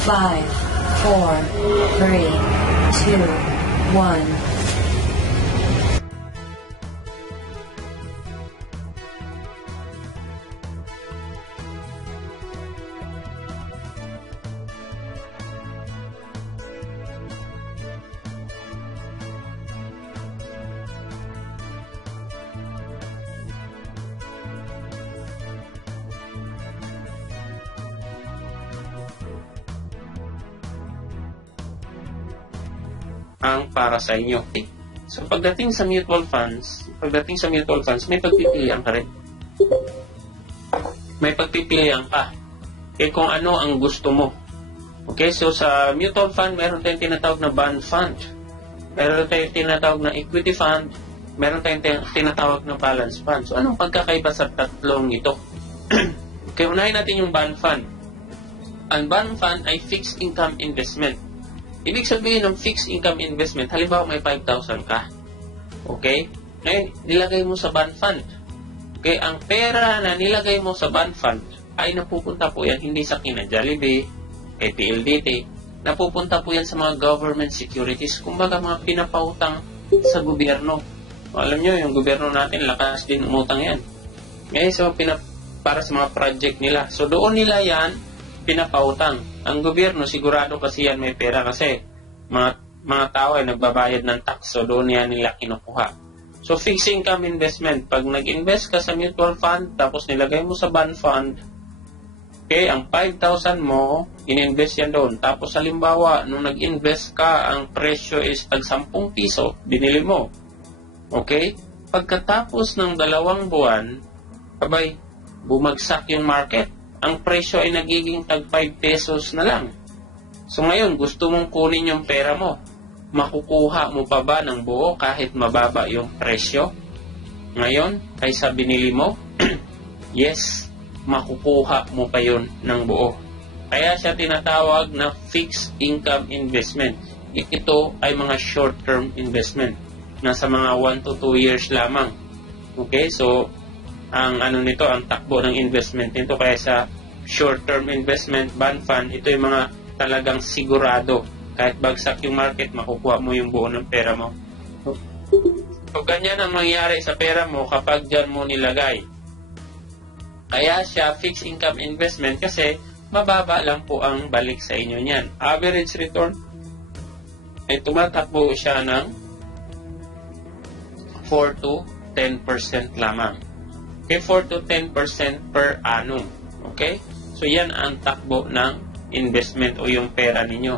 5, 4, 3, 2, 1. Ang para sa inyo. So pagdating sa mutual funds, may pagpipilian ka rin. May pagpipilian ka. Kung ano ang gusto mo. Okay, so sa mutual fund, meron tayong tinatawag na bond fund. Meron tayong tinatawag na equity fund. Meron tayong tinatawag na balance fund. So anong pagkakaiba sa tatlong ito? Okay, unahin natin yung bond fund. Ang bond fund ay fixed income investment. Ibig sabihin ng fixed income investment, halimbawa may 5,000 ka. Okay? Ngayon, nilagay mo sa bond fund. Okay? Ang pera na nilagay mo sa bond fund ay napupunta po yan hindi sa kina Jollibee, kay PLDT. Napupunta po yan sa mga government securities. Kumbaga mga pinapautang sa gobyerno. Alam nyo, yung gobyerno natin, lakas din umutang yan. Ngayon, so, para sa mga project nila. So, doon nila yan pinapautang. Ang gobyerno, sigurado kasi yan may pera kasi mga tao ay nagbabayad ng tax. So, doon yan nila kinukuha. So, fixed income investment. Pag nag-invest ka sa mutual fund, tapos nilagay mo sa bond fund, okay, ang 5,000 mo, in-invest yan doon. Tapos, halimbawa, nung nag-invest ka, ang presyo is tag 10 piso, binili mo. Okay? Pagkatapos ng 2 buwan, abay, bumagsak yung market. Ang presyo ay nagiging tag 5 pesos na lang. So ngayon, gusto mong kunin yung pera mo. Makukuha mo pa ba ng buo kahit mababa yung presyo? Ngayon, kaysa binili mo, yes, makukuha mo pa yun ng buo. Kaya siya tinatawag na fixed income investment. Ito ay mga short-term investment. Nasa mga 1 to 2 years lamang. Okay, so ang ang takbo ng investment nito, kaya sa short-term investment bond fund, ito yung mga talagang sigurado. Kahit bagsak yung market, makukuha mo yung buo ng pera mo. So, ganyan ang mangyari sa pera mo kapag dyan mo nilagay. Kaya siya fixed income investment kasi mababa lang po ang balik sa inyo niyan. Average return ay tumatakbo siya ng 4 to 10% lamang. Okay, 4 to 10% per annum. Okay? So, yan ang takbo ng investment o yung pera ninyo.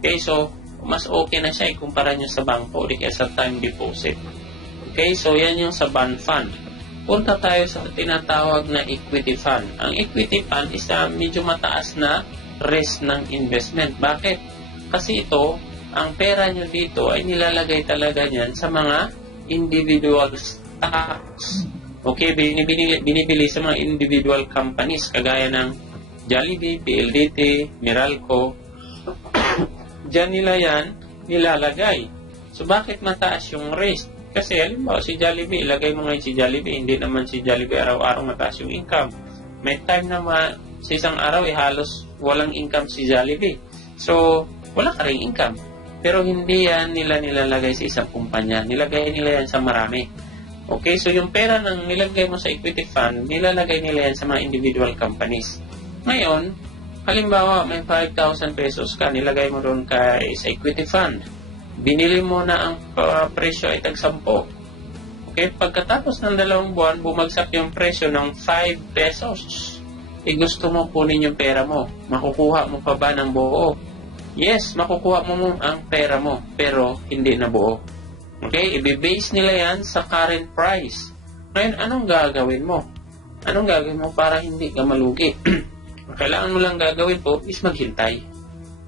Okay, so, mas okay na siya ikumpara nyo sa bangko o kaya sa time deposit. Okay, so yan yung sa bond fund. Punta tayo sa tinatawag na equity fund. Ang equity fund is medyo mataas na risk ng investment. Bakit? Kasi ito, ang pera nyo dito ay nilalagay talaga niyan sa mga individual stocks. Okay, binibili sa mga individual companies kagaya ng Jollibee, PLDT, Meralco. Diyan nila yan nilalagay. So, bakit mataas yung risk? Kasi, halimbawa, si Jollibee, ilagay mo ngayon si Jollibee, hindi naman si Jollibee araw-araw mataas yung income. May time na sa isang araw, halos walang income si Jollibee. So, wala ka rin income. Pero hindi yan nila nilalagay sa isang kumpanya. Nilagay nila yan sa marami. Okay, so yung pera ng nilagay mo sa equity fund, nilalagay nila yan sa mga individual companies. Ngayon, halimbawa, may 5,000 pesos ka, nilagay mo doon sa equity fund. Binili mo na ang presyo ay tag 10. Okay, pagkatapos ng 2 buwan, bumagsak yung presyo ng 5 pesos. Gusto mo kunin yung pera mo. Makukuha mo pa ba ng buo? Yes, makukuha mo ang pera mo, pero hindi na buo. Okay, i-base nila yan sa current price. Ngayon, anong gagawin mo? Anong gagawin mo para hindi ka malugi? Kailangan mo lang gagawin po is maghintay.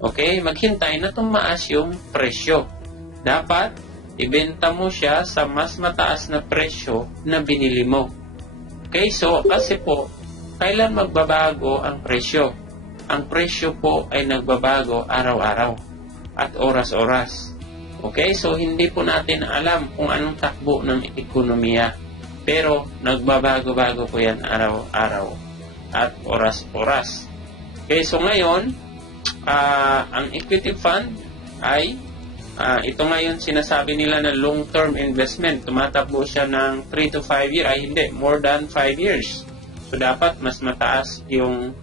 Okay, maghintay na tumaas yung presyo. Dapat, ibenta mo siya sa mas mataas na presyo na binili mo. Okay, so kasi po, kailan magbabago ang presyo? Ang presyo po ay nagbabago araw-araw at oras-oras. Okay, so hindi po natin alam kung anong takbo ng ekonomiya. Pero nagbabago-bago po yan araw-araw at oras-oras. Okay, so ngayon, ang equity fund ay ito ngayon sinasabi nila na long-term investment. Tumatakbo siya ng 3 to 5 years. Ay hindi, more than 5 years. So dapat mas mataas yung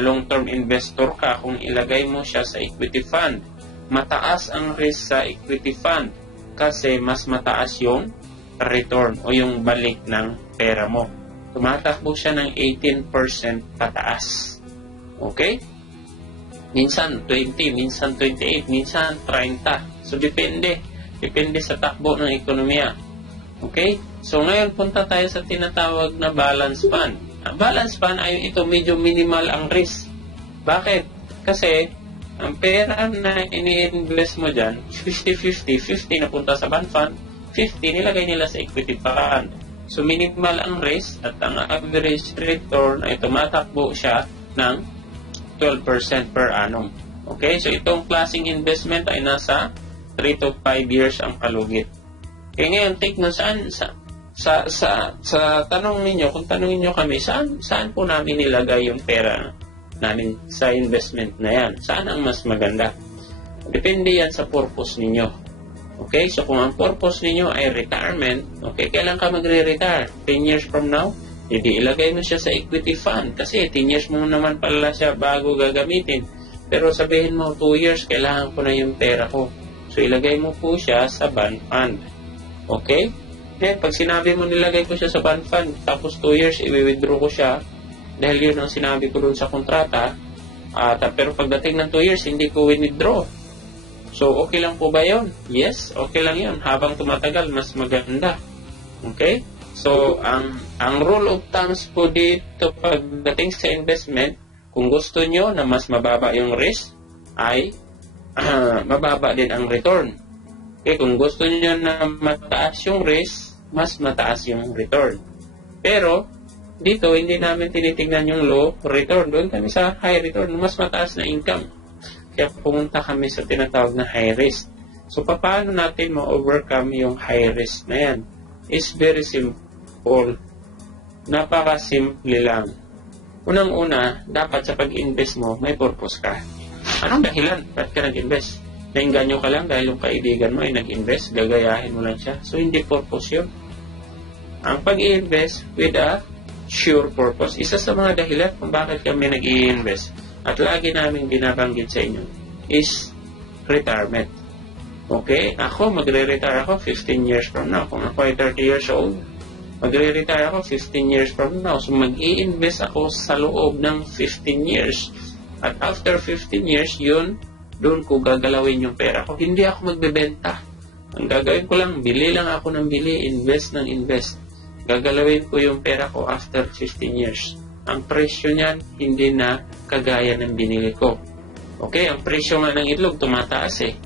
long-term investor ka kung ilagay mo siya sa equity fund. Mataas ang risk sa equity fund kasi mas mataas yung return o yung balik ng pera mo. Tumatakbo siya ng 18% pataas. Okay? Minsan 20, minsan 28, minsan 30. So depende. Depende sa takbo ng ekonomiya. Okay? So ngayon punta tayo sa tinatawag na balance fund. Ang balance fund ay ito medyo minimal ang risk. Bakit? Kasi ang pera na ini-invest mo dyan, 50-50, 50 napunta sa bond fund, 50 nilagay nila sa equity fund. So minimal ang risk at ang average return ay tumatakbo siya ng 12% per annum. Okay? So itong klaseng investment ay nasa 3 to 5 years ang kalugit. Kaya ngayon, take note sa tanong ninyo, kung tanongin nyo kami, saan po namin nilagay yung pera namin sa investment na yan? Saan ang mas maganda? Depende yan sa purpose ninyo. Okay? So kung ang purpose ninyo ay retirement, okay, kailan ka magre-retire? 10 years from now? Hindi ilagay mo siya sa equity fund kasi 10 years mo naman pala siya bago gagamitin. Pero sabihin mo, 2 years, kailangan ko na yung pera ko. So ilagay mo po siya sa bond fund. Okay? Then, pag sinabi mo nilagay ko siya sa bond fund, tapos 2 years, i-withdraw ko siya, dahil yun ang sinabi ko dun sa kontrata, pero pagdating ng 2 years, hindi ko withdraw. So, okay lang po ba yun? Yes, okay lang yun. Habang tumatagal, mas maganda. Okay? So, ang rule of thumbs po dito pagdating sa investment, kung gusto nyo na mas mababa yung risk, ay mababa din ang return. Okay, kung gusto nyo na mataas yung risk, mas mataas yung return. Pero, dito, hindi namin tinitingnan yung low return. Doon kami sa high return, mas mataas na income. Kaya pumunta kami sa tinatawag na high risk. So, paano natin ma-overcome yung high risk na yan? It's very simple. Napaka-simple lang. Unang-una, dapat sa pag-invest mo, may purpose ka. Anong dahilan? Ba't ka nag-invest? Nainganyo ka lang dahil yung kaibigan mo ay nag-invest, gagayahin mo lang siya. So, hindi purpose yun. Ang pag-invest with a sure purpose, isa sa mga dahilan kung bakit kami nag-i-invest at lagi namin binabanggit sa inyo is retirement. Okay? Ako, magre-retire ako 15 years from now. Kung ako ay 30 years old, magre-retire ako 15 years from now. So, mag-i-invest ako sa loob ng 15 years. At after 15 years, doon ko gagalawin yung pera ko. Hindi ako magbebenta. Ang gagawin ko lang, bili lang ako ng bili, invest ng invest. Gagalawin ko yung pera ko after 15 years. Ang presyo niyan, hindi na kagaya ng binili ko. Okay? Ang presyo nga ng itlog, tumataas eh.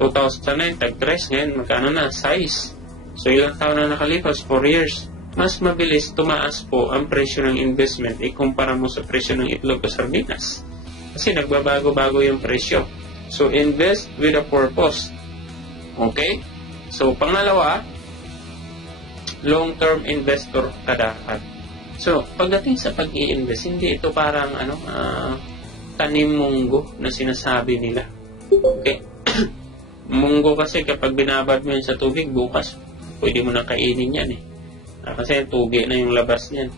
2009, tag-3, ngayon, magkano na? Size. So, ilang taon na nakalipas? 4 years. Mas mabilis tumaas po ang presyo ng investment ikumpara mo sa presyo ng itlog o sardinas. Kasi nagbabago-bago yung presyo. So, invest with a purpose. Okay? So, pangalawa, long-term investor ka dapat. So, pagdating sa pag-i-invest, hindi ito parang tanim munggo na sinasabi nila. Okay? Munggo kasi kapag binabad mo yun sa tubig, bukas, pwede mo na kainin yan eh. Kasi tugi na yung labas niyan.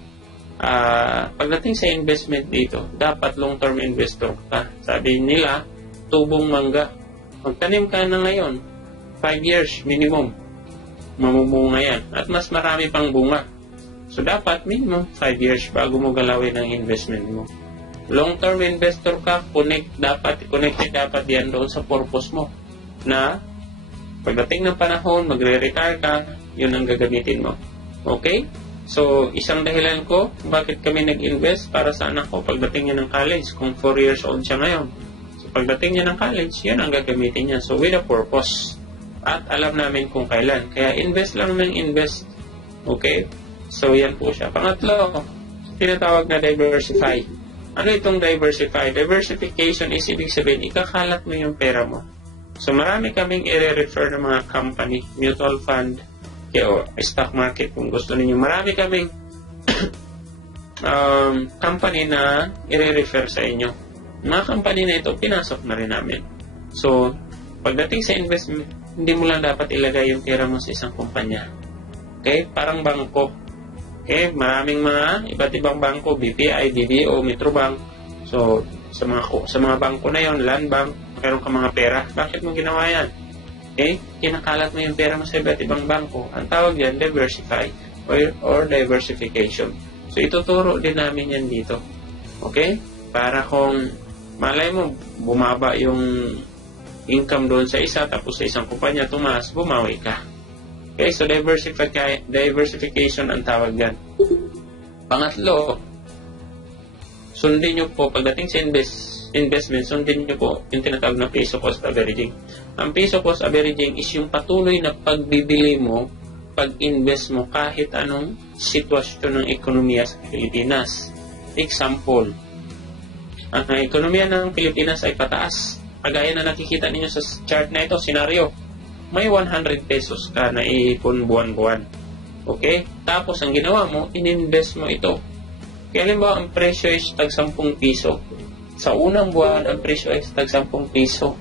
Pagdating sa investment dito, dapat long-term investor ka. Sabi nila, tubong mangga. Magtanim ka na ngayon, 5 years minimum, mamumunga yan. At mas marami pang bunga. So, dapat minimum 5 years bago mo galawin ang investment mo. Long-term investor ka, connected dapat yan doon sa purpose mo. Na pagdating ng panahon, magre-retire ka, yun ang gagamitin mo. Okay? So, isang dahilan ko, bakit kami nag-invest para sa anak ko pagdating niya ng college, kung 4 years old siya ngayon. So, pagdating niya ng college, yun ang gagamitin niya. So, with a purpose. At alam namin kung kailan. Kaya, invest lang ng invest. Okay? So, yan po siya. Pangatlo, tinatawag na diversify. Ano itong diversify? Diversification is ibig sabihin, ikakalat mo yung pera mo. So, marami kaming i-refer ng mga company, mutual fund, o stock market kung gusto ninyo. Marami kaming company na i-refer sa inyo. Mga company na ito, pinasok na rin namin. So, pagdating sa investment, hindi mo lang dapat ilagay yung pera mo sa isang kumpanya. Okay? Parang bangko. Okay? Maraming mga iba't ibang bangko, BPI, BDO, Metrobank. So, sa mga bangko na yon, Land Bank, meron ka mga pera. Bakit mo ginawa yan? Okay? Kinakalat mo yung pera mo sa iba't ibang bangko. Ang tawag yan, diversify or diversification. So, ituturo din namin yan dito. Okay? Para kung malay mo, bumaba yung income doon sa isa, tapos sa isang kumpanya tumaas, bumawi ka. Okay? So, diversification ang tawag yan. Pangatlo, sundin nyo po, pagdating sa investment, sundin nyo po yung tinatawag na peso cost averaging. Ang peso cost averaging is yung patuloy na pagbibili mo, pag-invest mo kahit anong sitwasyon ng ekonomiya sa Pilipinas. Example, ang ekonomiya ng Pilipinas ay pataas. Kagaya na nakikita ninyo sa chart na ito, senaryo, may 100 pesos ka na iipon buwan-buwan. Okay? Tapos ang ginawa mo, ininvest mo ito. Kaya halimbawa, ang presyo ay tag 10 piso. Sa unang buwan, ang presyo ay tag 10 piso.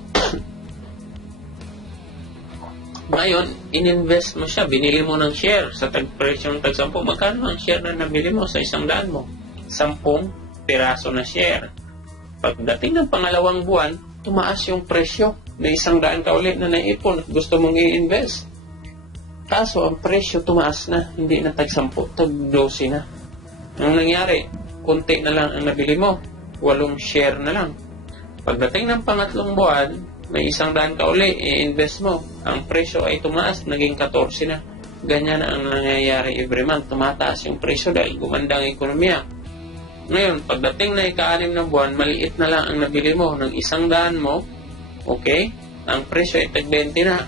Ngayon, ininvest mo siya, binili mo ng share sa presyo ng tag 10. Magkano ang share na nabili mo sa 100 mo? 10 piraso na share. Pagdating ng pangalawang buwan, tumaas yung presyo. May 100 ka ulit na naipon at gusto mong i-invest. Kaso, ang presyo tumaas na, hindi na tag 10, tag 12 na. Ang nangyari, konti na lang ang nabili mo, 8 share na lang. Pagdating ng pangatlong buwan, may 100 ka uli, i-invest mo. Ang presyo ay tumaas, naging 14 na. Ganyan na ang nangyayari every month. Tumataas yung presyo dahil gumanda ang ekonomiya. Ngayon, pagdating na ika-6 na buwan, maliit na lang ang nabili mo. Ng 100 mo, okay, ang presyo ay tag 20 na.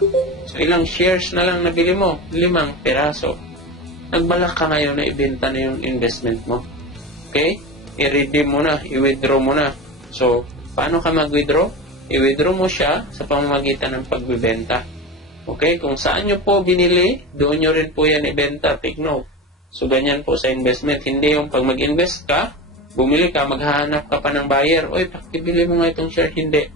So, ilang shares na lang nabili mo? 5 peraso. Nagbalak ka ngayon na ibenta na yung investment mo. Okay? I-redeem mo na, i-withdraw mo na. So, paano ka mag-withdraw? I-withdraw mo siya sa pamamagitan ng pagbibenta. Okay? Kung saan nyo po binili, doon nyo rin po yan ibenta. Take note. So, ganyan po sa investment. Hindi yung pag mag-invest ka, bumili ka, maghahanap ka pa ng buyer. Oy, pakibili mo nga itong share. Hindi.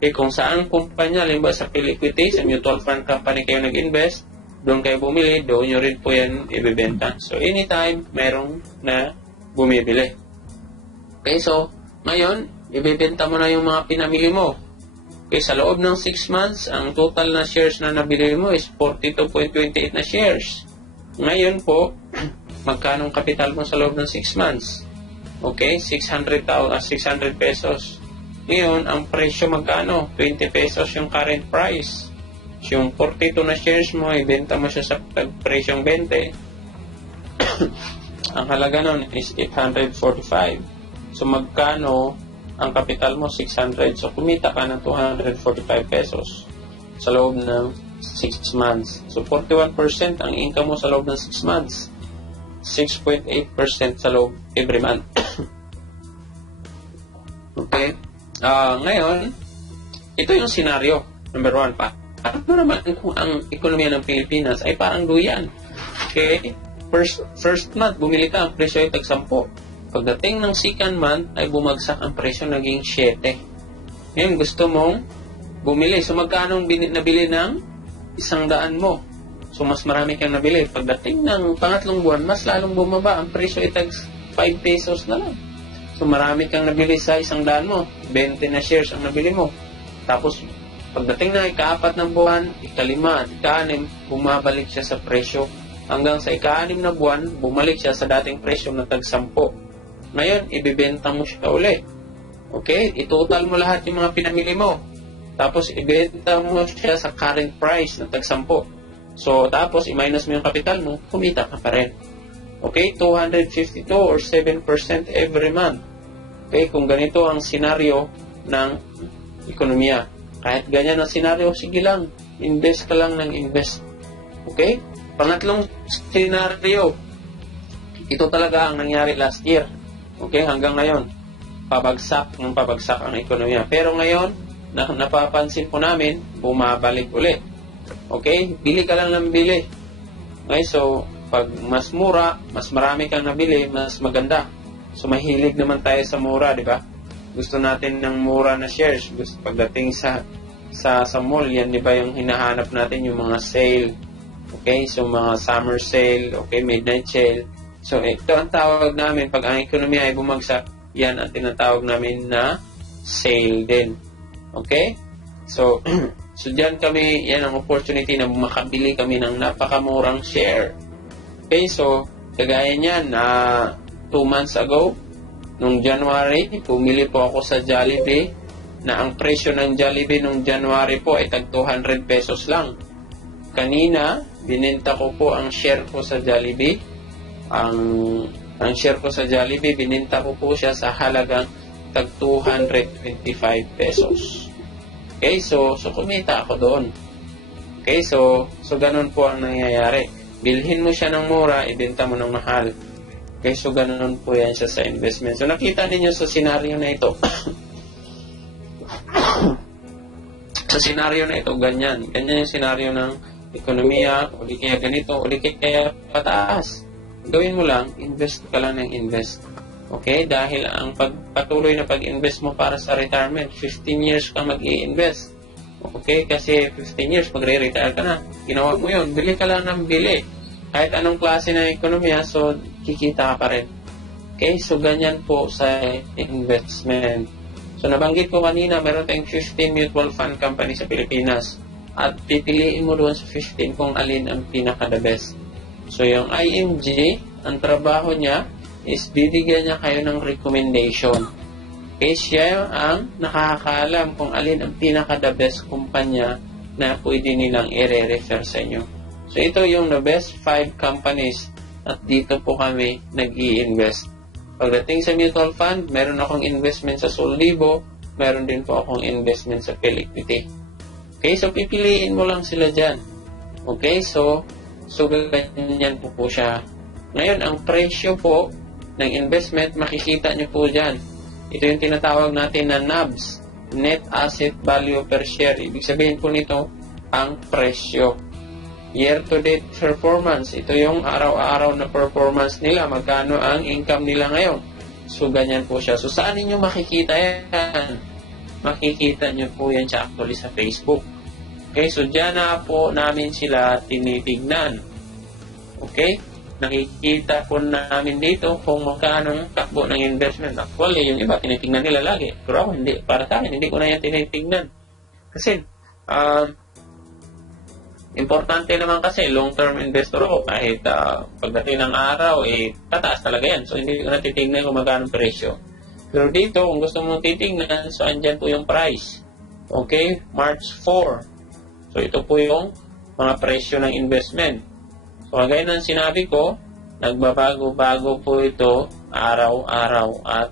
Okay, kung saan kumpanya, halimbawa sa Philippines, sa mutual fund company kayo nag-invest, doon kayo bumili, doon nyo rin po yan ibibenta. So, anytime, merong na bumibili. Okay, so, ngayon, ibibenta mo na yung mga pinamili mo. Okay, sa loob ng 6 months, ang total na shares na nabili mo is 42.28 na shares. Ngayon po, magkanong kapital mo sa loob ng 6 months? Okay, 600 pesos. Ngayon, ang presyo magkano? 20 pesos yung current price. Yung 42 na shares mo, ibenta mo siya sa presyong 20. Ang halaga nun is 845. So, magkano ang kapital mo? 600. So, kumita ka ng 245 pesos sa loob ng 6 months. So, 41% ang income mo sa loob ng 6 months. 6.8% sa loob every month. Okay? Ngayon, ito yung scenario. Number 1 pa. Ano naman kung ang ekonomiya ng Pilipinas ay parang duyan? Okay? First month, bumili ka, ang presyo ay tag 10. Pagdating ng second month, ay bumagsak ang presyo, naging 7. Ngayon, gusto mong bumili. So, magkano nabili ng 100 mo? So, mas marami kang nabili. Pagdating ng pangatlong buwan, mas lalong bumaba. Ang presyo ay tag 5 pesos na lang. So, marami kang nabili sa 100 mo. 20 na shares ang nabili mo. Tapos, pagdating na ika-4 ng buwan, ika-5 at ika-6, bumabalik siya sa presyo. Hanggang sa ika-6 na buwan, bumalik siya sa dating presyo na tag 10. Ngayon, ibibenta mo siya uli. Okay? I-total mo lahat yung mga pinamili mo. Tapos, ibenta mo siya sa current price na tag 10. So, tapos, i-minus mo yung kapital mo, kumita ka pa rin. Okay? 252 or 7% every month. Okay? Kung ganito ang senaryo ng ekonomiya. Kahit ganyan ang senaryo, sige lang. Invest ka lang ng invest. Okay? Pangatlong senaryo. Ito talaga ang nangyari last year. Okay? Hanggang ngayon. Pabagsak ang ekonomiya. Pero ngayon, napapansin po namin, bumabalik ulit. Okay? Bili ka lang ng bili. Okay? So, pag mas mura, mas marami kang nabili, mas maganda. So, mahilig naman tayo sa mura, di ba? gusto natin ng mura na shares. Gusto pagdating sa mall, yan di ba yung hinahanap natin, yung mga sale. Okay, so mga summer sale, okay, midnight sale. So ito ang tawag namin, pag ang ekonomiya ay bumagsak, yan ang tinatawag namin na sale din. Okay? So, so dyan kami, yan ang opportunity na makabili kami ng napakamurang share. Okay, so kagaya niyan, 2 months ago, nung January, pumili po ako sa Jollibee, na ang presyo ng Jollibee nung January po ay tag 200 pesos lang. Kanina, binenta ko po ang share ko sa Jollibee. Ang share ko sa Jollibee, binenta ko po siya sa halagang tag 225 pesos. Okay, so kumita ako doon. Okay, so ganun po ang nangyayari. Bilhin mo siya ng mura, ibenta mo ng mahal. Okay, so ganun po yan siya sa investment. So nakita ninyo sa senaryo na ito. Sa senaryo na ito, ganyan. Ganyan yung senaryo ng ekonomiya, o di kaya ganito, o di kaya pataas. Gawin mo lang, invest ka lang ng invest. Okay? Dahil ang patuloy na pag-invest mo para sa retirement, 15 years ka mag-i-invest. Okay? Kasi 15 years, magre-retire ka na. Ginawa mo yun, bili ka lang ng bili. Kahit anong klase ng ekonomiya, so kikita ka pa rin. Okay? So ganyan po sa investment. So nabanggit ko kanina, meron tayong 15 mutual fund company sa Pilipinas. At pipiliin mo doon sa 15 kung alin ang pinaka-the best. So yung IMG, ang trabaho niya is bibigyan niya kayo ng recommendation. Okay, siya ang nakakaalam kung alin ang pinaka-the best kumpanya na pwede nilang i-refer sa inyo. So ito yung the best 5 companies at dito po kami nag-i-invest. Pagdating sa mutual fund, meron akong investment sa Solibo, meron din po akong investment sa Peliquity. Okay, so pipiliin mo lang sila dyan. Okay, so ganyan po siya. Ngayon, ang presyo po ng investment, makikita nyo po dyan. Ito yung tinatawag natin na NAVs, Net Asset Value Per Share. Ibig sabihin po nito, ang presyo. Year-to-date performance, ito yung araw-araw na performance nila, magkano ang income nila ngayon. So, ganyan po siya. So, saan ninyo makikita yan? Makikita nyo po yan actually sa Facebook. Okay, so dyan na po namin sila tinitignan. Okay, nakikita po namin dito kung magkano yung takbo ng investment. Actually, yung iba tinitignan nila lagi. Pero ako, hindi. Para sa akin, hindi ko na yan tinitignan. Kasi, importante naman kasi, long-term investor ako. Kahit pagdating ng araw, tataas talaga yan. So, hindi ko na titignan kung magkano presyo. Pero dito, kung gusto mong titignan, so andyan po yung price. Okay? March 4. So, ito po yung mga presyo ng investment. So, kagaya ng sinabi ko, nagbabago-bago po ito araw-araw at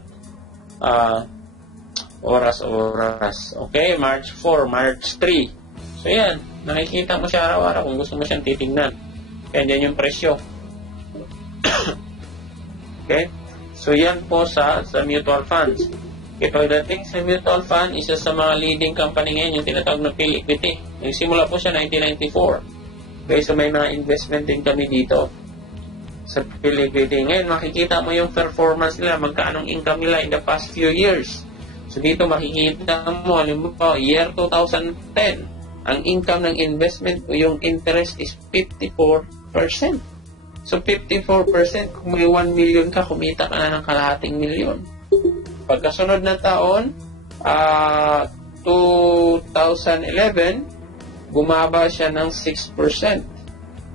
oras-oras. Okay? March 4, March 3. So, yan. Nakikita mo siya araw-araw kung gusto mo siyang titignan. Kaya dyan yung presyo. Okay? So, yan po sa mutual funds. Okay, pagdating sa mutual fund, isa sa mga leading company ngayon, yung tinatawag na Peliquity. Nagsimula po siya 1994. Okay, so may mga investment din kami dito sa Peliquity. Ngayon, makikita mo yung performance nila, magkaanong income nila in the past few years. So, dito makikita mo, halimbawa, year 2010, ang income ng investment o yung interest is 54%. So, 54%, kung may 1 million ka, kumita ka na ng kalahating milyon. Pagkasunod na taon, 2011, bumaba siya ng 6%.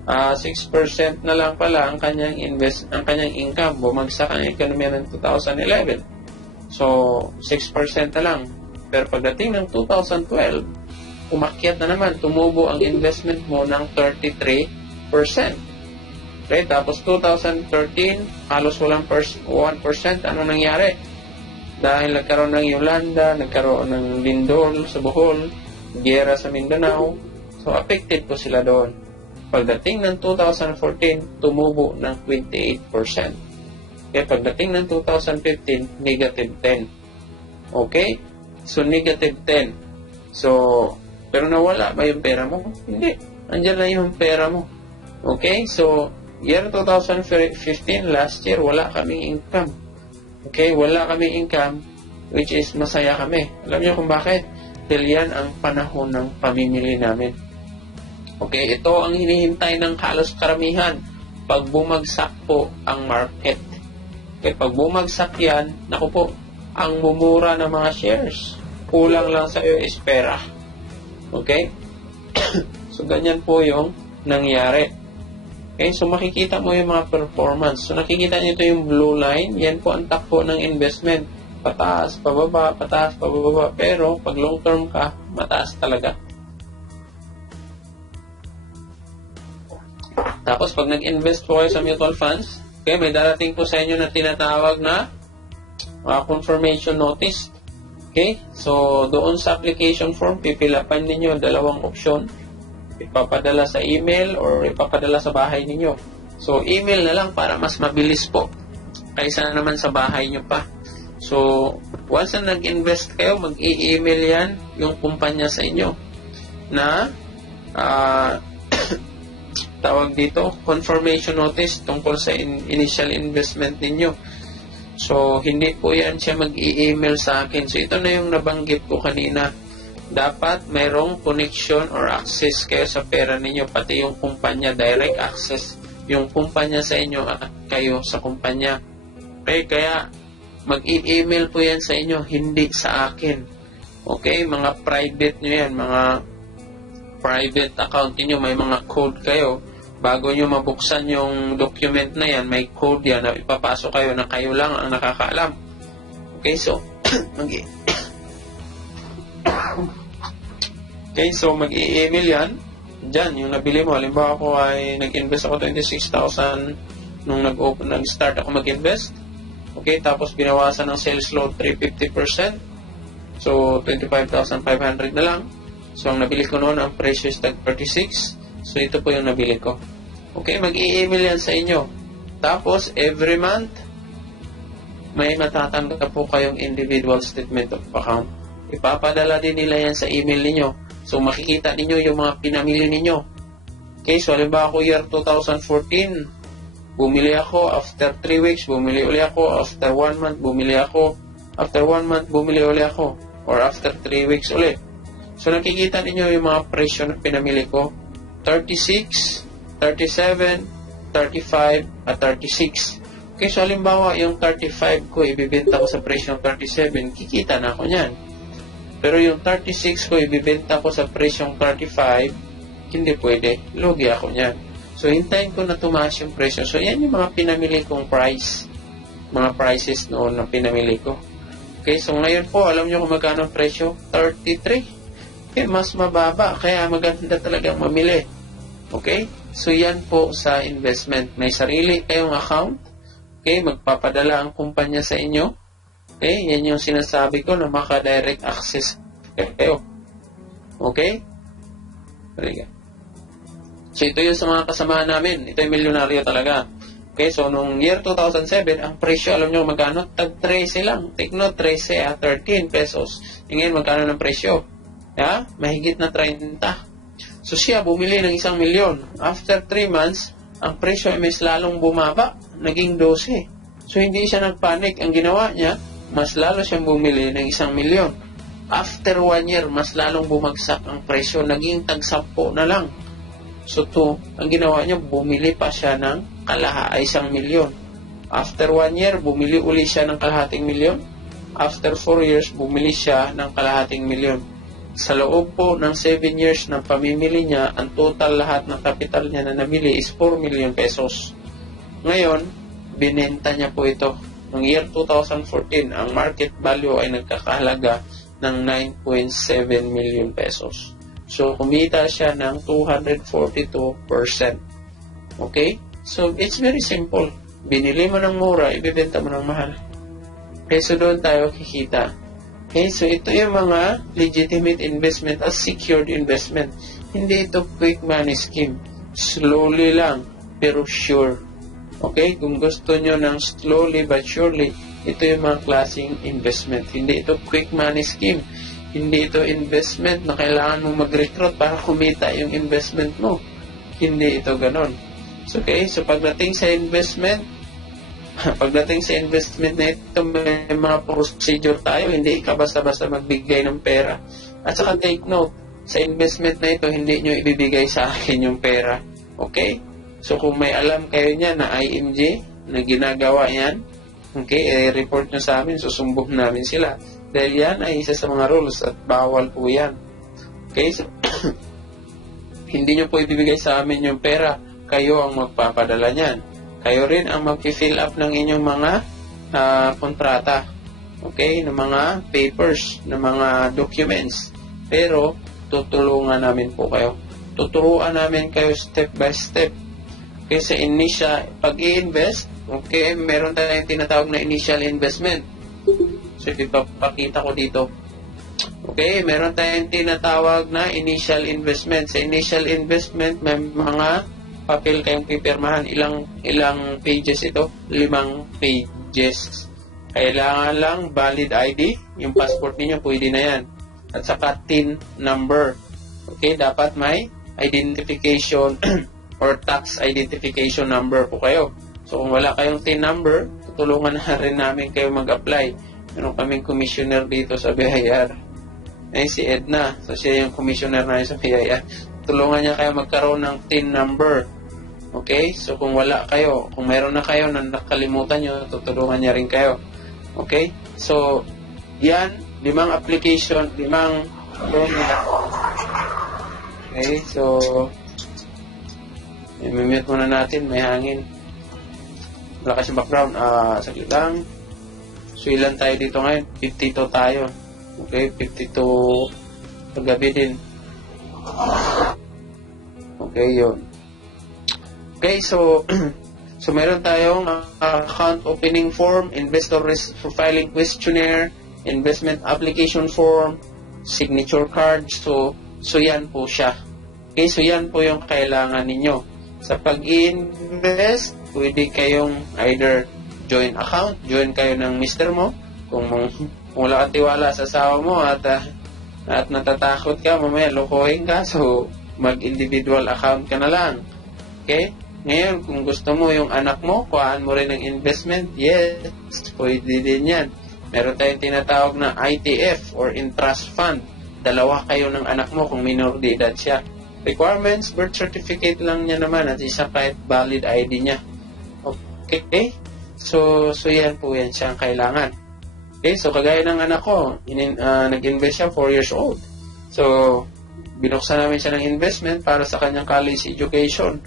6% na lang pala ang kanyang income. Bumagsak ang ekonomiya ng 2011. So, 6% na lang. Pero pagdating ng 2012, umakyat na naman, tumubo ang investment mo ng 33%. Okay, tapos 2013, halos walang 1%. Ano nangyari? Dahil nagkaroon ng Yolanda, nagkaroon ng lindol sa Bohol, giyera sa Mindanao, so affected po sila doon. Pagdating ng 2014, tumubo ng 28%. Okay, pagdating ng 2015, negative 10. Okay? So, negative 10. So, pero nawala ba yung pera mo? Hindi. Andiyan na yung pera mo. Okay? So, year 2015, last year, wala kaming income. Okay? Wala kaming income. which is masaya kami. Alam niyo kung bakit? Dahil yan ang panahon ng pamimili namin. Okay, ito ang hinihintay ng halos karamihan pag bumagsak po ang market. Okay, pag bumagsak yan, naku po, ang mumura ng mga shares. Kulang lang sa iyo is pera. Okay? So, ganyan po yung nangyari. Okay, so makikita mo yung mga performance. So, nakikita niyo ito yung blue line. Yan po ang takbo ng investment. Pataas, pababa, pataas, pababa. Pero, pag long term ka, mataas talaga. Tapos, pag nag-invest po kayo sa mutual funds, okay, may darating po sa inyo na tinatawag na confirmation notice. Okay, so doon sa application form, pipilapan ninyo dalawang option. Ipapadala sa email or ipapadala sa bahay ninyo. So, email na lang para mas mabilis po. Kaysa na naman sa bahay nyo pa. So, once na nag-invest kayo, mag-i-email yan yung kumpanya sa inyo na tawag dito, confirmation notice tungkol sa initial investment ninyo. So, hindi po yan siya mag-i-email sa akin. So, ito na yung nabanggit ko kanina. Dapat mayroong connection or access kayo sa pera ninyo, pati yung kumpanya, direct access yung kumpanya sa inyo at kayo sa kumpanya. Okay, kaya mag-i-email po yan sa inyo, hindi sa akin. Okay, mga private nyo yan, mga private account niyo, may mga code kayo. Bago nyo mabuksan yung document na yan, may code yan na ipapasok kayo na kayo lang ang nakakaalam. Okay, so mag-i-email yan. Diyan, yung nabili mo. Halimbawa ako ay nag-invest ako 26,000 nung nag-start ako mag-invest. Okay, tapos binawasan ng sales load 350%. So, 25,500 na lang. So, ang nabili ko noon, ang presyo is 36. So, ito po yung nabili ko. Okay, mag-i-email yan sa inyo. Tapos, every month, may matatanggap po kayong individual statement of account. Ipapadala din nila yan sa email ninyo. So, makikita ninyo yung mga pinamili ninyo. Okay, so, halimbawa ako year 2014, bumili ako, after 3 weeks, bumili uli ako, after 1 month, bumili ako, after 1 month, bumili uli ako, or after 3 weeks uli. So, nakikita ninyo yung mga presyo na pinamili ko. 36, 37, 35, at 36. Okay, so halimbawa, yung 35 ko, ibibenta ko sa presyong 37, kikita na ako niyan. Pero yung 36 ko, ibibenta ko sa presyong 35, hindi pwede. Lugi ako niyan. So, hintayin ko na tumaas yung presyo. So, yan yung mga pinamili kong price. Mga prices noon na pinamili ko. Okay, so ngayon po, alam nyo kung magkano ang presyo? 33. Okay, mas mababa, kaya maganda talagang mamili. Okay? So, yan po sa investment. May sarili kayong account. Okay, magpapadala ang kumpanya sa inyo. Okay, yan yung sinasabi ko na maka-direct access kayo. Okay? So, ito yung sa mga kasamahan namin. Ito yung milyonaryo talaga. Okay, so, nung year 2007, ang presyo, alam nyo magkano? Tag 13 lang. Take note, 13, 13 pesos. Ngayon, magkano ng presyo? Yeah, mahigit na 30. So siya bumili ng 1 milyon. After 3 months, ang presyo ay mas lalong bumaba, naging 12. So hindi siya nagpanik. Ang ginawa niya, mas lalo siyang bumili ng 1 milyon. After 1 year, mas lalong bumagsak ang presyo, naging tag 10 na lang. So ang ginawa niya, bumili pa siya ng 1 milyon. After 1 year, bumili uli siya ng 0.5 milyon. After 4 years, bumili siya ng 0.5 milyon. Sa loob po ng 7 years ng pamimili niya, ang total lahat ng kapital niya na nabili is 4 million pesos. Ngayon, binenta niya po ito. Noong year 2014, ang market value ay nagkakahalaga ng 9.7 million pesos. So, kumita siya ng 242%. Okay? So, it's very simple. Binili mo ng mura, ibibenta mo ng mahal. Okay, so doon tayo kikita. Okay, so ito yung mga legitimate investment as secured investment. Hindi ito quick money scheme. Slowly lang, pero sure. Okay, kung gusto nyo ng slowly but surely, ito yung mga klaseng investment. Hindi ito quick money scheme. Hindi ito investment na kailangan mo mag-recruit para kumita yung investment mo. Hindi ito ganon. So, okay, so pagdating sa investment, pagdating sa investment na ito, may mga procedure tayo, hindi ka basta-basta magbigay ng pera. At saka take note, sa investment na ito, hindi nyo ibibigay sa akin yung pera. Okay? So kung may alam kayo niya na IMG, na ginagawa yan, okay, report nyo sa amin, susumbong namin sila. Dahil yan ay isa sa mga rules at bawal po yan. Okay? So, hindi nyo po ibibigay sa amin yung pera, kayo ang magpapadala niyan. Kayo rin ang mag-fill up ng inyong mga kontrata. Okay? Ng mga papers, ng mga documents. Pero, tutulungan namin po kayo. Tuturuan namin kayo step by step. Okay? Sa initial, pag i-invest, okay, meron tayong tinatawag na initial investment. So, ipapakita ko dito. Okay? Meron tayong tinatawag na initial investment. Sa initial investment, may mga papel kayong pipirmahan. Ilang pages ito? 5 pages. Kailangan lang valid ID. Yung passport niyo pwede na yan. At saka TIN number. Okay, dapat may identification or tax identification number po kayo. So kung wala kayong TIN number, tutulungan na rin namin kayo mag-apply. Meron kaming commissioner dito sa BIR. Ay si Edna. So siya yung commissioner na sa BIR. Tulungan niya kayo magkaroon ng TIN number. Okay? So, kung wala kayo, kung meron na kayo na nakalimutan nyo, tutulungan niya rin kayo. Okay? So, yan, 5 application, 5 loan nila. Okay? So, i-mute muna natin, may hangin. Malakas yung background. Saglit lang. So, ilan tayo dito ngayon? 52 tayo. Okay? 52 paggabi din. Okay, yun. Okay, so meron tayong account opening form, investor profiling questionnaire, investment application form, signature card. So yan po siya. Okay, so yan po yung kailangan ninyo. Sa pag-invest, pwede kayong either join account, join kayo ng mister mo, kung wala kang tiwala sa asawa mo at natatakot ka, mamaya lokohin ka, so mag-individual account ka na lang. Okay? Ngayon, kung gusto mo yung anak mo, kuhaan mo rin ng investment, yes, pwede din yan. Meron tayong tinatawag na ITF or Intrust Fund. 2 kayo ng anak mo kung minor de edad siya. Requirements, birth certificate lang niya naman at isa kahit valid ID niya. Okay? So yan po yan siya ang kailangan. Okay? So, kagaya ng anak ko, nag-invest siya 4 years old. So, binuksan namin siya ng investment para sa kanyang college education.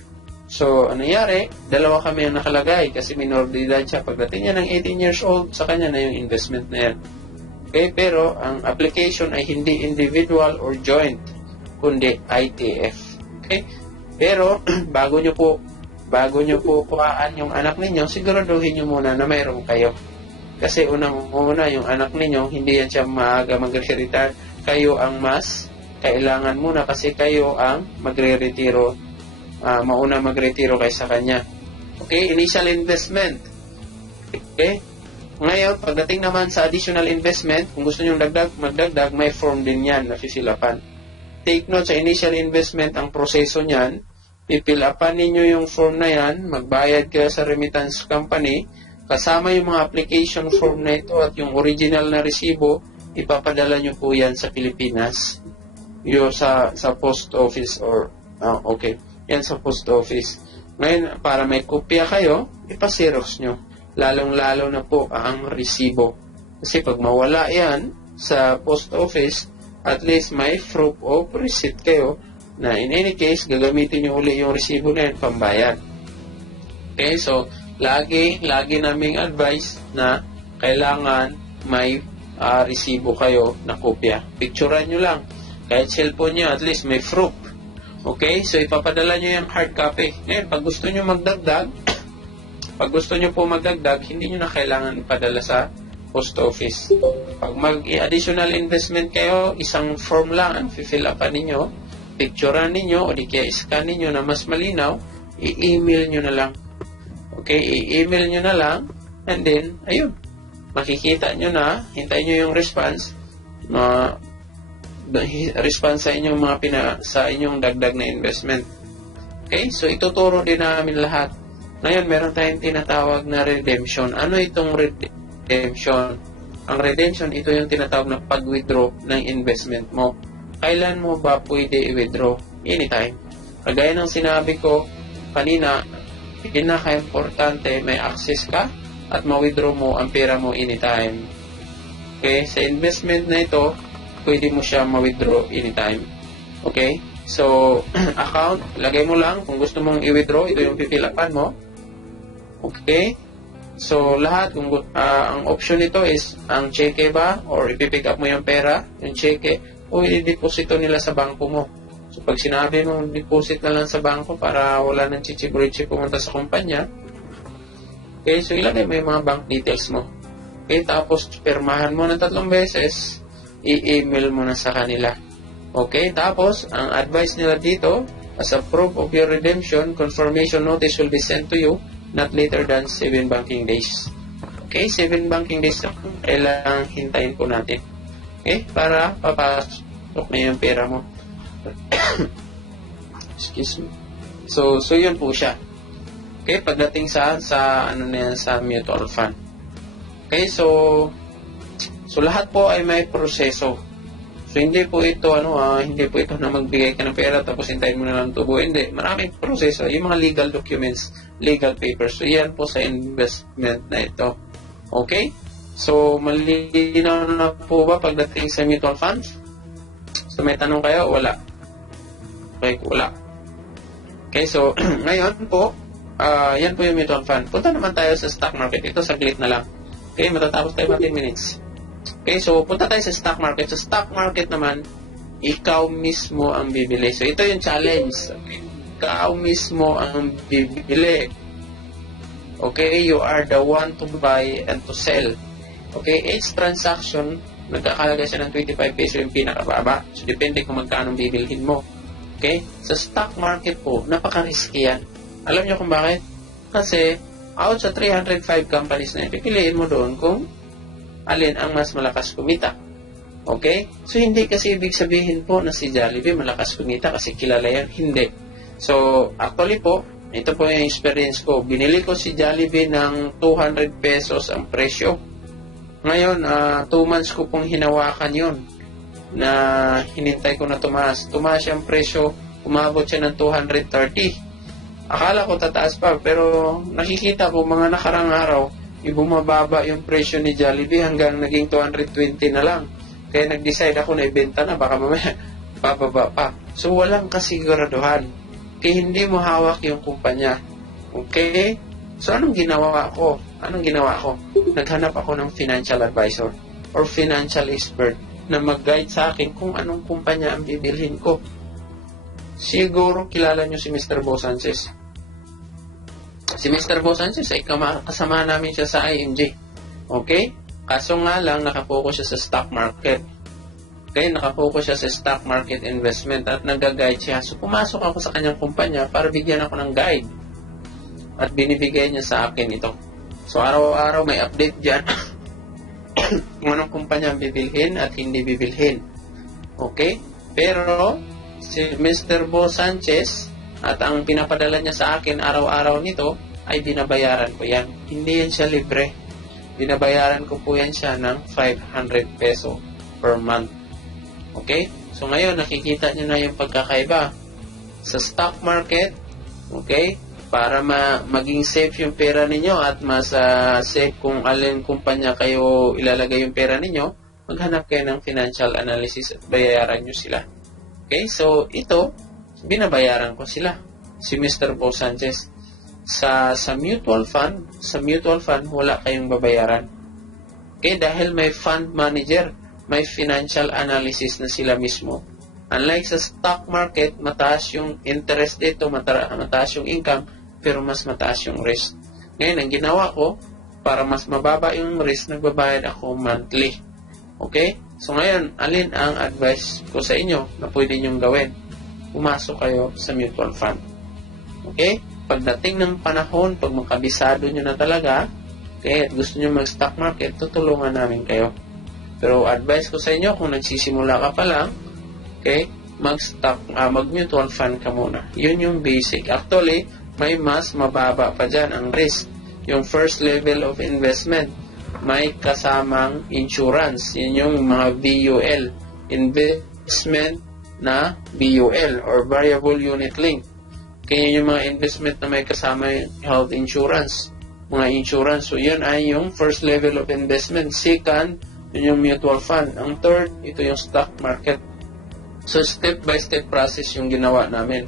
So, ano nangyari? 2 kami ang nakalagay kasi minor de edad siya. Pagdating niya ng 18 years old, sa kanya na yung investment na yan. Okay? Pero, ang application ay hindi individual or joint, kundi ITF. Okay? Pero, bago nyo po kuhaan yung anak ninyo, siguraduhin nyo muna na mayroon kayo. Kasi unang-una, yung anak ninyo, hindi yan siya maaga magre-retire. Kayo ang mas kailangan muna kasi kayo ang magre-retiro, mauna magretiro kaysa kanya. Okay, initial investment. Okay? Ngayon, pagdating naman sa additional investment, kung gusto nyo magdagdag, may form din yan na sisilapan. Take note, sa initial investment, ang proseso niyan, pipilapan ninyo yung form na yan, magbayad kayo sa remittance company, kasama yung mga application form na ito at yung original na resibo, ipapadala nyo po yan sa Pilipinas. Yung sa post office or, okay. Yan sa post office. Ngayon, para may kopya kayo, ipasirox nyo. Lalong-lalo na po ang resibo. Kasi pag mawala yan sa post office, at least may proof of receipt kayo na in any case, gagamitin nyo uli yung resibo na yan, pambayad. Okay, so, lagi naming advice na kailangan may resibo kayo na kopya. Picturean nyo lang. Kahit cellphone nyo, at least may proof. Okay? So, ipapadala nyo yung hard copy. Ngayon, pag gusto nyo magdagdag, hindi nyo na kailangan ipadala sa post office. Pag mag-additional investment kayo, isang form lang ang fill upan ninyo, picturean ninyo, o di kaya scan ninyo na mas malinaw, i-email nyo na lang. Okay? I-email nyo na lang, and then, ayun, makikita nyo na, hintayin nyo yung response sa inyong sa inyong dagdag na investment. Okay? So, ituturo din namin lahat Ngayon, meron tayong tinatawag na redemption. Ano itong redemption? Ang redemption, ito yung tinatawag na pag-withdraw ng investment mo. Kailan mo ba pwede i-withdraw? Anytime. Kagaya ng sinabi ko kanina, pinaka-importante, may access ka at ma-withdraw mo ang pera mo anytime. Okay? Sa investment na ito, pwede mo siya ma-withdraw anytime. Okay? So, account, lagay mo lang kung gusto mong i-withdraw, ito yung pipilapan mo. Okay? So, lahat, kung ang option nito is ang cheque ba, or ipipick up mo yung pera, yung cheque, o i-deposito nila sa bangko mo. So, pag sinabi mo, deposit na lang sa bangko para wala nang chichiburichi pumunta sa kumpanya, okay, so ilagay mo yung mga bank details mo. Okay, tapos pirmahan mo ng 3 beses, i-email mo na sa kanila. Okay, tapos, ang advice nila dito, as a proof of your redemption, confirmation notice will be sent to you not later than 7 banking days. Okay, 7 banking days na kailangang hintayin po natin. Okay, para papasok na yung pera mo. Excuse me. So yun po siya. Okay, pagdating sa ano na yan, sa mutual fund. Okay, so lahat po ay may proseso. So hindi po ito na magbigay ka ng pera tapos hintayin mo na lang tubo. Hindi, maraming proseso. Yung mga legal documents, legal papers. So yan po sa investment na ito. Okay? So malinaw na po ba pagdating sa mutual funds? So may tanong kayo? Wala. Okay, wala. Okay, so ngayon po, yan po yung mutual fund. Punta naman tayo sa stock market. Ito saglit na lang. Okay, matatapos tayo 10 minutes. Okay, so punta tayo sa stock market. Sa stock market naman, ikaw mismo ang bibili. So ito yung challenge. Okay? Ikaw mismo ang bibili. Okay, you are the one to buy and to sell. Okay, each transaction, nagkakalaga siya ng 25 peso yung pinakababa. So depende kung magkano bibilhin mo. Okay, sa stock market po, napaka-risky yan. Alam niyo kung bakit? Kasi out sa 305 companies na pipiliin mo doon kung alin ang mas malakas kumita. Okay? So, hindi kasi ibig sabihin po na si Jollibee malakas kumita kasi kilala yan. Hindi. So, actually po, ito po yung experience ko. Binili ko si Jollibee ng 200 pesos ang presyo. Ngayon, 2 months ko pong hinawakan yun na hinintay ko na tumaas. Tumaas yung presyo, umabot siya ng 230. Akala ko tataas pa, pero nakikita ko mga nakarang araw, bumababa yung presyo ni Jollibee hanggang naging 220 na lang. Kaya nag-decide ako na ibenta na, baka mamaya bababa pa. So, walang kasiguraduhan. Kaya hindi mo hawak yung kumpanya. Okay? So, anong ginawa ko? Naghanap ako ng financial advisor or financial expert na mag-guide sa akin kung anong kumpanya ang bibilhin ko. Siguro kilala nyo si Mr. Bo Sanchez. Si Mr. Bo Sanchez ay kasama namin siya sa IMG. Okay? Kaso nga lang, nakapokus siya sa stock market. Okay? Nakapokus siya sa stock market investment at nag-guide siya. So, pumasok ako sa kanyang kumpanya para bigyan ako ng guide. At binibigay niya sa akin ito. So, araw-araw may update dyan kung anong kumpanya ang bibilhin at hindi bibilhin. Okay? Pero, si Mr. Bo Sanchez at ang pinapadala niya sa akin araw-araw nito ay binabayaran ko yan. Hindi yan siya libre. Binabayaran ko po yan siya ng 500 peso per month. Okay? So ngayon, nakikita niyo na yung pagkakaiba. Sa stock market, okay, para maging safe yung pera ninyo at mas safe kung alin kumpanya kayo ilalagay yung pera ninyo, maghanap kayo ng financial analysis at bayaran nyo sila. Okay? So ito, binabayaran ko sila. Si Mr. Bo Sanchez. Sa mutual fund, wala kayong babayaran. Okay? Dahil may fund manager, may financial analysis na sila mismo. Unlike sa stock market, mataas yung interest dito, mataas yung income, pero mas mataas yung risk. Ngayon, ang ginawa ko, para mas mababa yung risk, nagbabayad ako monthly. Okay? So ngayon, alin ang advice ko sa inyo na pwede nyong gawin? Pumasok kayo sa mutual fund. Okay? Pagdating ng panahon, pag makabisado nyo na talaga, okay, at gusto nyo mag-stock market, tutulungan namin kayo. Pero advice ko sa inyo, kung nagsisimula ka pa lang, okay, mag-mutual fund ka muna. Yun yung basic. Actually, may mas mababa pa dyan ang risk. Yung first level of investment, may kasamang insurance. Yun yung mga VUL. Investment na VUL or Variable Unit Link. Kaya yung mga investment na may kasama yung health insurance. Mga insurance. So, yun ay yung first level of investment. Second, yun yung mutual fund. Ang third, ito yung stock market. So, step-by-step process yung ginawa namin.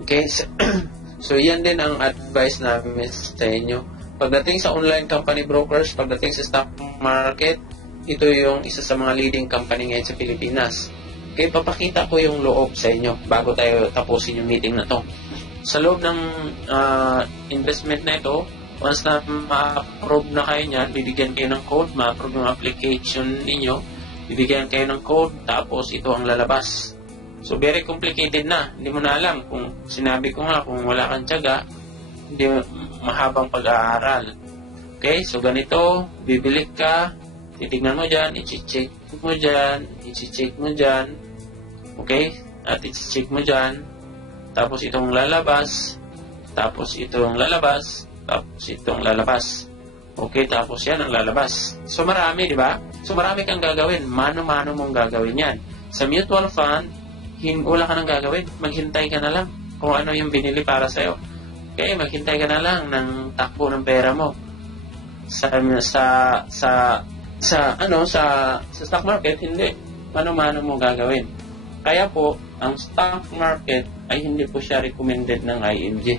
Okay? So, yan din ang advice namin sa inyo. Pagdating sa online company brokers, pagdating sa stock market, ito yung isa sa mga leading company ngayon sa Pilipinas. Okay, papakita ko yung loob sa inyo bago tayo tapusin yung meeting na to. Sa loob ng investment na ito, once na ma-approve na kayo niyan, bibigyan kayo ng code, ma-approve yung application ninyo, bibigyan kayo ng code, tapos ito ang lalabas. So, very complicated na. Hindi mo na alam kung sinabi ko nga, kung wala kang tiyaga, hindi mahabang pag-aaral. Okay, so ganito, bibili ka, titignan mo dyan, i-check mo dyan, i-check mo dyan, okay, at i-check mo dyan, tapos itong lalabas, tapos itong lalabas, tapos itong lalabas. Okay, tapos yan ang lalabas. So marami, di ba? So marami kang gagawin. Mano-mano mong gagawin yan. Sa mutual fund, wala ka nang gagawin. Maghintay ka na lang kung ano yung binili para sa'yo. Okay, maghintay ka na lang ng takbo ng pera mo. Sa stock market, hindi. Mano-mano mo gagawin. Kaya po, ang stock market ay hindi po siya recommended ng IMG.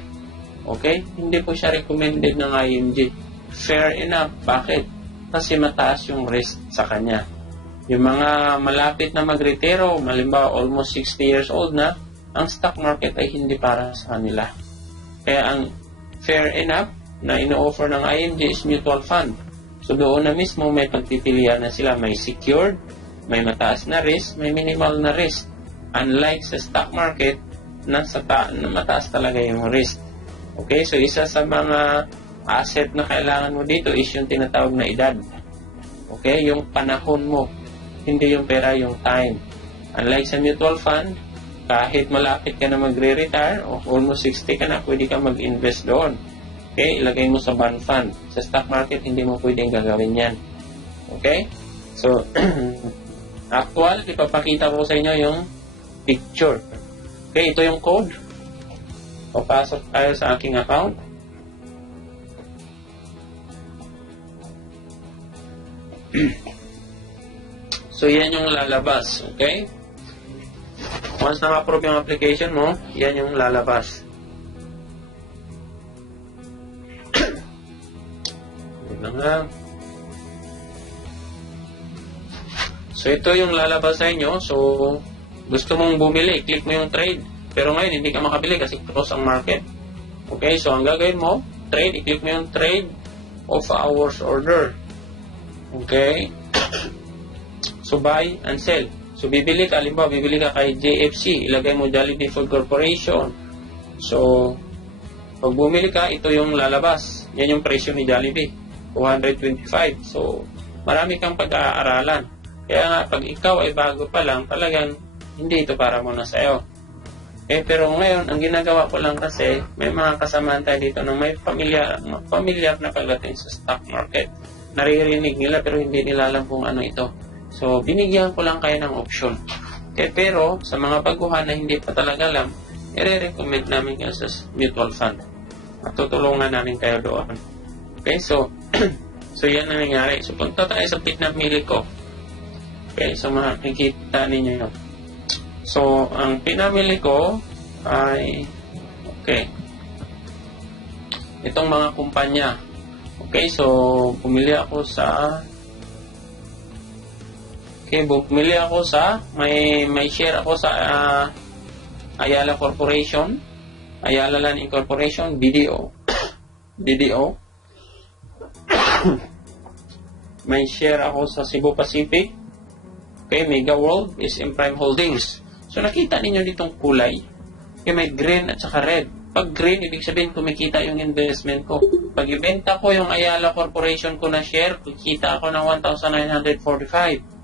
Okay? Hindi po siya recommended ng IMG. Fair enough. Bakit? Kasi mataas yung risk sa kanya. Yung mga malapit na mag-retiro, malimbawa almost 60 years old na, ang stock market ay hindi para sa kanila. Kaya ang fair enough na ino-offer ng IMG is mutual fund. So doon na mismo may pagpipilian na sila. May secured, may mataas na risk, may minimal na risk. Unlike sa stock market, na mataas talaga yung risk. Okay, so isa sa mga asset na kailangan mo dito is yung tinatawag na edad. Okay, yung panahon mo. Hindi yung pera, yung time. Unlike sa mutual fund, kahit malapit ka na magre-retire o almost 60 ka na, pwede ka mag-invest doon. Okay, ilagay mo sa bond fund. Sa stock market, hindi mo pwedeng gagawin yan. Okay? So, actual, ipapakita ko sa inyo yung picture. Okay, ito yung code. Papasok tayo sa aking account. So, yan yung lalabas. Okay? Once na-approve yung application mo, yan yung lalabas. So, ito yung lalabas sa inyo. So, gusto mong bumili, click mo yung trade. Pero ngayon, hindi ka makabili kasi close ang market. Okay, so ang gagawin mo, trade, i-click mo yung trade of hours order. Okay. So, buy and sell. So, bibili ka, halimbawa, bibili ka kay JFC, ilagay mo Jollibee Food Corporation. So, pag bumili ka, ito yung lalabas. Yan yung presyo ni Jollibee, 225. So, marami kang pag-aaralan. Kaya nga, pag ikaw ay bago pa lang, talagang hindi ito para muna sa'yo. Pero ngayon, ang ginagawa ko lang kasi, may mga kasamaan tayo dito na may familiar na pagdating sa stock market. Naririnig nila pero hindi nila alam kung ano ito. So, binigyan ko lang kayo ng option. Pero, sa mga baguhan na hindi pa talaga alam, i-recommend namin kayo sa mutual fund. At tutulungan namin kayo doon. Okay, so, so yan ang nangyari. So, punta tayo sa pinamili ko. Okay, so makikita ninyo yun. So, ang pinamili ko ay, okay, itong mga kumpanya. Okay, so, bumili ako sa may share ako sa Ayala Corporation, Ayala Land Incorporation, BDO. May share ako sa Cebu Pacific. Okay, Mega World is in Prime Holdings. So, nakita ninyo ditong kulay. Okay, may green at saka red. Pag green, ibig sabihin kumikita yung investment ko. Pag ibenta ko yung Ayala Corporation ko na share, kikita ako ng 1,945.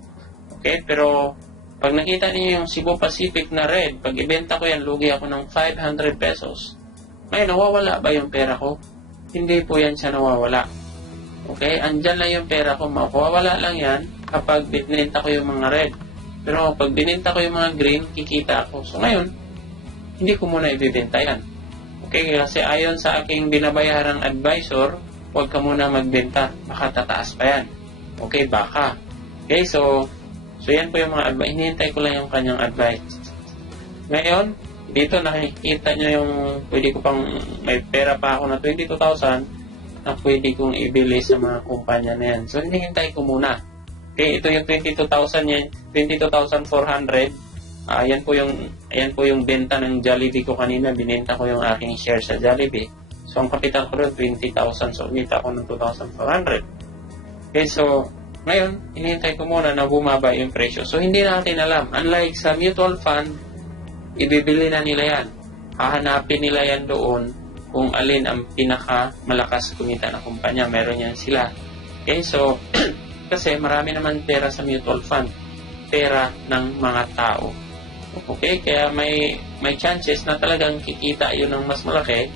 Okay, pero pag nakita niyo yung Cebu Pacific na red, pag ibenta ko yan, lugi ako ng 500 pesos. Ngayon, nawawala ba yung pera ko? Hindi po yan siya nawawala. Okay? Andyan lang yung pera ko. Mawawala lang yan kapag binenta ko yung mga red. Pero pag binenta ko yung mga green, kikita ako. So ngayon, hindi ko muna ibibenta yan. Okay? Kasi ayon sa aking binabayarang advisor, huwag ka muna magbenta. Baka tataas pa yan. Okay? Baka. Okay? So yan po yung mga advice. Hinihintay ko lang yung kanyang advice. Ngayon, dito nakikita nyo yung pwede ko pang may pera pa ako na 22,000 na pwede kong ibili sa mga kumpanya na yan. So, hinihintay ko muna. Okay, ito yung 22,000 yan, 22,400. Ayan po yung benta ng Jollibee ko kanina. Binenta ko yung aking share sa Jollibee. So, ang kapital ko doon, 20,000. So, umita ako ng 2,400. Okay, so, ngayon, hinihintay ko muna na bumaba yung presyo. So, hindi natin alam. Unlike sa mutual fund, ibibili na nila yan. Hahanapin nila yan doon kung alin ang pinaka-malakas kumita na kumpanya. Meron yan sila. Okay, so, kasi marami naman pera sa mutual fund. Pera ng mga tao. Okay, kaya may chances na talagang kikita yun ng mas malaki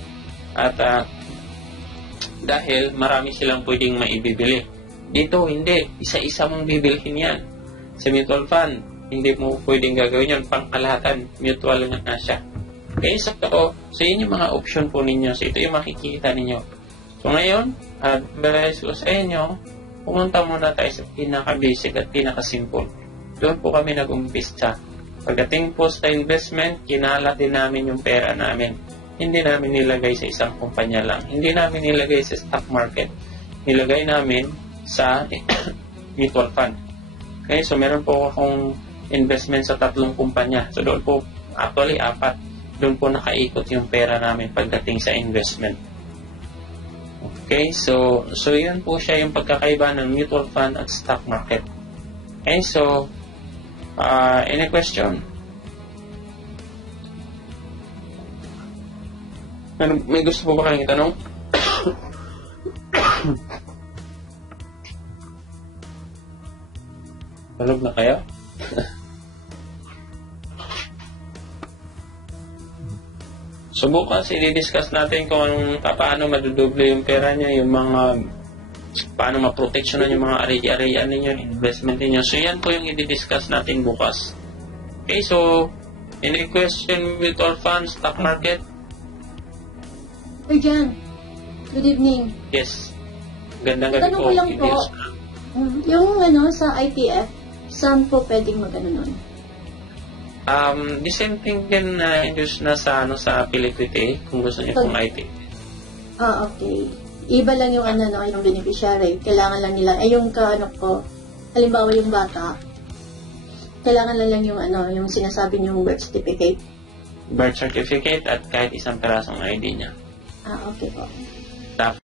at dahil marami silang pwedeng maibibili. Dito, hindi. Isa-isa mong bibilhin yan. Sa mutual fund, hindi mo pwedeng gagawin yun. Pangkalahatan, mutual na siya. Okay, so yun yung mga option po ninyo. So, ito yung makikita ninyo. So, ngayon, advice ko sa inyo, pumunta muna tayo sa pinaka-basic at pinaka-simple. Doon po kami nag-umpisa. Pagdating po sa investment, kinala din namin yung pera namin. Hindi namin nilagay sa isang kumpanya lang. Hindi namin nilagay sa stock market. Nilagay namin sa mutual fund. Okay, so meron po akong investment sa 3 kumpanya. So doon po, actually 4. Doon po nakaikot yung pera namin pagdating sa investment. Okay, so yun po siya yung pagkakaiba ng mutual fund at stock market. Okay, so any question? May gusto po ba kayong itanong? Balog na kaya? So bukas, i-discuss natin kung paano madudoble yung pera niya, yung mga paano maproteksyonan yung mga ari-arian ninyo, investment ninyo. So yan po yung i-discuss natin bukas. Okay, so any question with all funds, stock market? Sir Jan, good evening. Yes. Gandang gabi Tanong po. ko lang po, yung sa ITF, saan po pwedeng mag-ano nun? The same thing din na induce na sa Piliquity kung gusto niyo pong IT. Okay. Iba lang yung yung beneficiary. Kailangan lang nila, yung halimbawa yung bata, kailangan lang yung yung sinasabi niyong birth certificate. Birth certificate at kahit isang perasong ID niya. Okay po. Tapos